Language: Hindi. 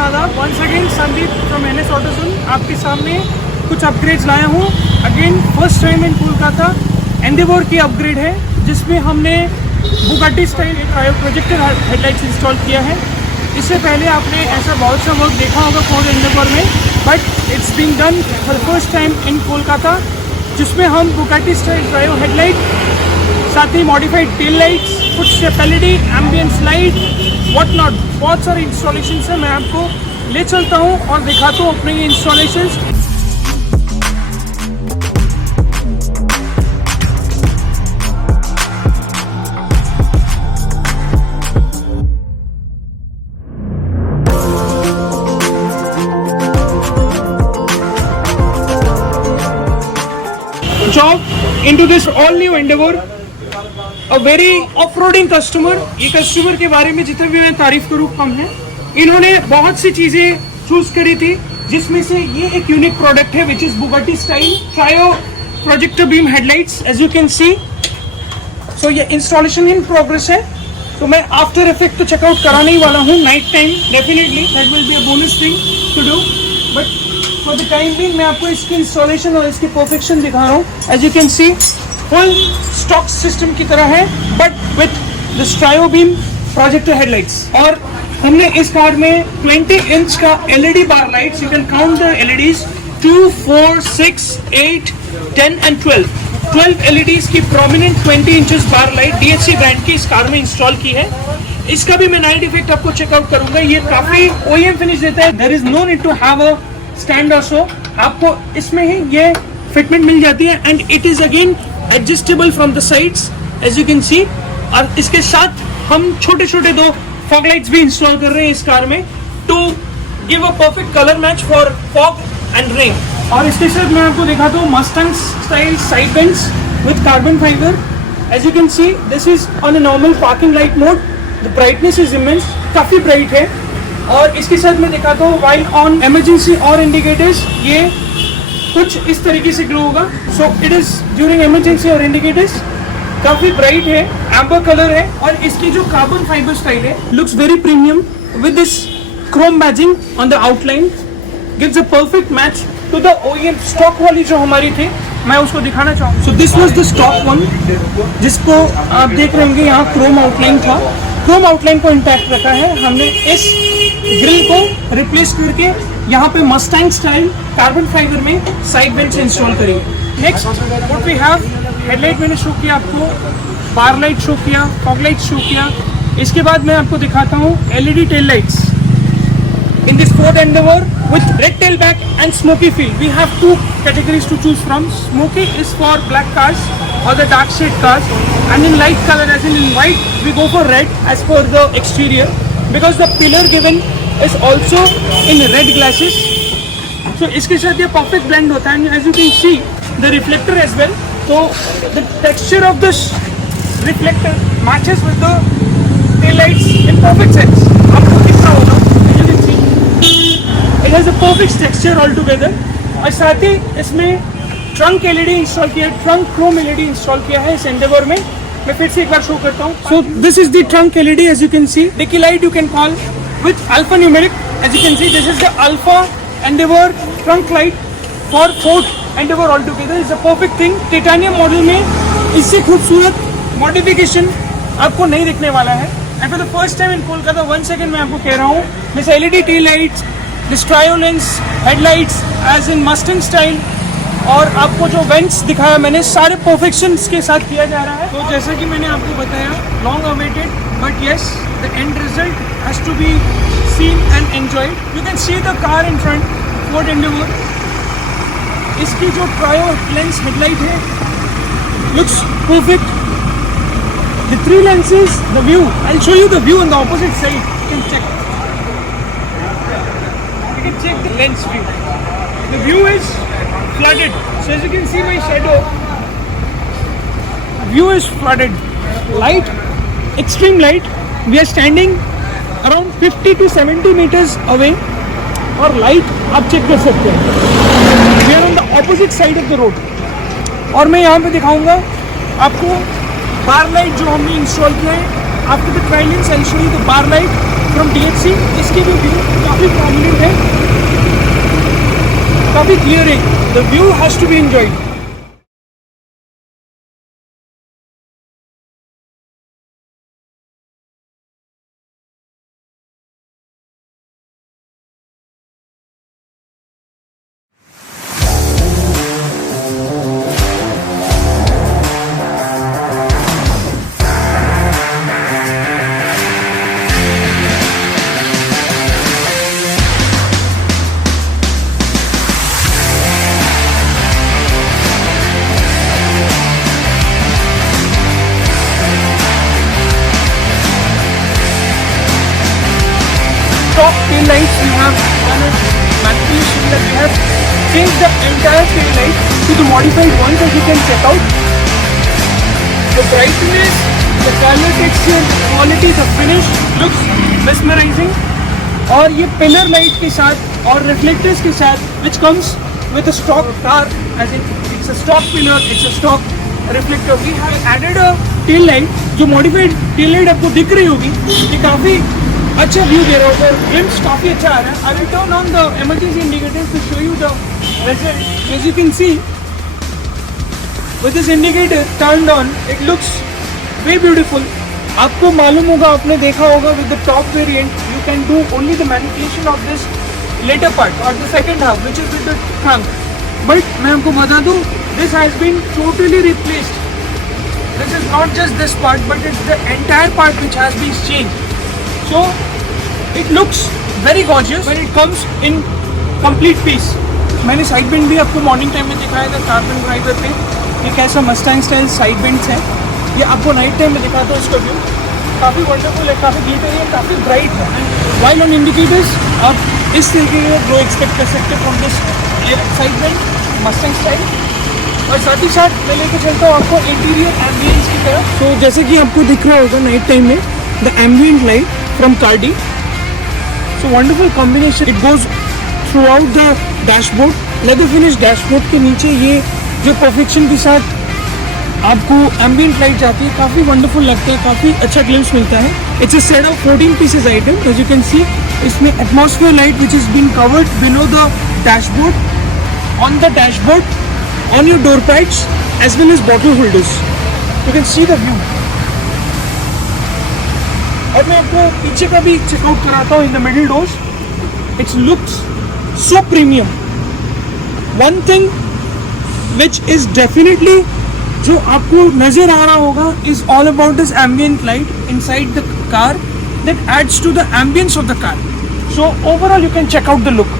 आदाब। Once again Sandeep from NS Autozone आपके सामने कुछ अपग्रेड्स लाया हूँ। Again first time in Kolkata Endeavour की अपग्रेड है, जिसमें हमने Bugatti style projector headlights install किया है। इससे पहले आपने ऐसा बहुत सा वर्क देखा होगा फोर्ड एंडेवर में, but it's being done for the first time in Kolkata, जिसमें हम बुगाटी स्टाइल ड्राइव हेडलाइट, साथ ही modified tail lights, footstep LED, ambience light, what not, बहुत सारे इंस्टॉलेशन है। मैं आपको ले चलता हूँ और दिखाता हूँ अपने ये installations. Job into this all new Endeavour, a very off-roading customer। ये कस्टमर के बारे में जितने भी मैं तारीफ करूँ कम है। इन्होंने बहुत सी चीजें चूज करी थी, जिसमें से ये एक यूनिक प्रोडक्ट है which is Bugatti style trio projector beam headlights, as you can see. So ये इंस्टॉलेशन इन प्रोग्रेस है, तो मैं आफ्टर इफेक्ट तो चेकआउट कराने ही वाला हूँ night time. Definitely that will be a bonus thing to do, but for the time being मैं आपको इसकी इंस्टॉलेशन और इसकी परफेक्शन दिखा रहा हूँ। As you can see full stock system की तरह है, but with the trio beam projector headlights. और हमने इस कार में 20 इंच का LED bar lights, you can count the LEDs 2, 4, 6, 8, 10 and 12 LEDs की प्रोमिनेंट 20 इंचेस बार लाइट DHC ब्रांड की इस कार में इंस्टॉल की है। इसका भी मैं नाइट इफेक्ट आपको चेकआउट करूंगा। ये काफी OEM फिनिश देता है। There is no need to have a stand also, आपको इसमें ही ये फिटमेंट मिल जाती है, and it is again adjustable from the sides, as you can see. और इसके साथ हम छोटे छोटे 2 फॉग लाइट्स भी इंस्टॉल कर रहे हैं इस कार में, to give a perfect colour match for fog and rain. और इसके साथ मैं आपको दिखाता हूँ Mustang style side bench with carbon fibre. As you can see this is on a normal parking light mode. The brightness is immense, काफी ब्राइट है। और इसके साथ मैं दिखाता हूँ वाइल ऑन इमरजेंसी और इंडिकेटर्स, ये कुछ इस तरीके से ग्लो होगा। So it is during emergency और इंडिकेटर्स, काफी ब्राइट है, एम्बर कलर है। और इसकी जो कार्बन फाइबर स्टाइल है looks very premium with this chrome badging on the outline, gives a perfect match to the OEM stock वाली जो हमारी थी। मैं उसको दिखाना चाहूँगा। So this was the stock one, जिसको आप देख रहे होंगे यहाँ क्रोम आउटलाइन था। क्रोम आउटलाइन को इंटैक्ट रखा है, हमने इस ग्रिल को रिप्लेस करके यहाँ पे मस्टैंग स्टाइल कार्बन फाइबर में साइड बेंच इंस्टॉल करी। Next what we have, headlight मैंने शो किया आपको, बार लाइट शो किया, फॉग लाइट शो किया। इसके बाद मैं आपको दिखाता हूँ LED tail lights in this Ford Endeavour with red tailback and smoky feel. We have 2 categories to choose from. Smoky is for black cars or the dark shade cars, and in light color as in white we go for red as per the exterior, because the pillar given is also in red glasses. So इसके साथ ये perfect blend होता है, and as you can see the reflector as well. So the texture of this reflector matches with the tail lights in perfect sense. आपको दिख रहा होगा, as you can see it has a perfect texture altogether। और साथ ही इसमें ट्रंक LED इंस्टॉल किया है, ट्रंक क्रोम LED इंस्टॉल किया है इस एंडेवर में। मैं फिर से एक बार शो करता हूँ। So this is the trunk LED, as you can see. Dicky light you can call with alphanumeric, as you can see this is the alpha Endeavour trunk light for Ford Endeavour altogether. Is a perfect thing. Titanium model में इससे खूबसूरत मॉडिफिकेशन आपको नहीं दिखने वाला है। And for the first time in Kolkata, 1 second मैं आपको कह रहा हूँ, this LED tail lights, this trio lens headlights as in Mustang style, और आपको जो वेंट्स दिखाया मैंने सारे परफेक्शंस के साथ किया जा रहा है। तो जैसा कि मैंने आपको बताया, long awaited, but yes the end result has to be seen and enjoyed. You can see the car in front, Ford Endeavour. इसकी जो ट्रायो लेंस हेडलाइट है looks perfect. The 3 lenses, the view, I'll show you the view on the opposite side. You can check. You can check the lens view. The view is flooded. So as you can see my shadow, view is flooded. Light, extreme light. We are standing around 50 to 70 meters away. और light आप चेक कर सकते हैं। We are on the opposite side of the road. और मैं यहाँ पे दिखाऊंगा आपको बार लाइट जो हमने इंस्टॉल किया है। After the trialings I will show you the bar light from DHC, इसकी भी व्यू काफ़ी प्रॉमिनेंट है, काफ़ी क्लियर है. The view has to be enjoyed. Top tail lights we have done a manipulation that we have changed the entire tail light to the modified ones, as you can check out. The brightness, the color texture, quality, the finish looks mesmerizing. और ये pillar light के साथ और reflectors के साथ, which comes with a stock car, as in it's a stock pillar, it's a stock reflector. We have added a tail light, जो modified tail light आपको दिख रही होगी, ये काफी अच्छा व्यू दे रहा है, और ग्लिम्स काफी अच्छा आ रहा है. I will turn on the emergency indicators to show you the result. As you can see, with this indicator turned on, it looks way beautiful. आपको मालूम होगा, आपने देखा होगा, with the top variant you can do only the manipulation of this later part or the second half, which is with the trunk. But मैं आपको बता दूं, this has been totally replaced. This is not just this part, but it's the entire part which has been changed. So it looks very gorgeous when it comes in complete piece. मैंने साइड बेंड भी आपको मॉर्निंग टाइम में दिखाया था कार्बन ड्राइवर पे. ये कैसा मस्टैंग स्टाइल साइड बेंड्स हैं, ये आपको नाइट टाइम में दिखाता हूँ. इसका व्यू काफ़ी वंडरफुल है, काफ़ी ग्लिटरी है, काफ़ी ब्राइट है. एंड वाइल ऑन इंडिकेटर्स आप इस तरीके का ग्लो एक्सपेक्ट कर सकते हैं from this side bend Mustang style. और साथ ही साथ मैं लेके चलता हूँ आपको इंटीरियर एम्बियंस की तरफ. तो जैसे कि आपको दिख रहा होगा नाइट टाइम में, द एम्बियंट लाइट फ्रॉम कार्डी. So wonderful combination. It goes throughout the dashboard. Leather finish dashboard के नीचे ये जो perfection के साथ आपको ambient light जाती है, काफ़ी wonderful लगता है, काफ़ी अच्छा glimpse मिलता है. It's a set of 14 pieces item. As you can see, इसमें atmosphere light which is been covered below the dashboard, on the dashboard, on your door pads, as well as bottle holders. You can see the view. और मैं आपको पीछे का भी चेकआउट कराता हूँ in the middle doors. It's looks so premium. One thing which is definitely जो आपको नजर आ रहा होगा is all about this ambient light inside the car that adds to the ambience of the car. So overall you can check out the look.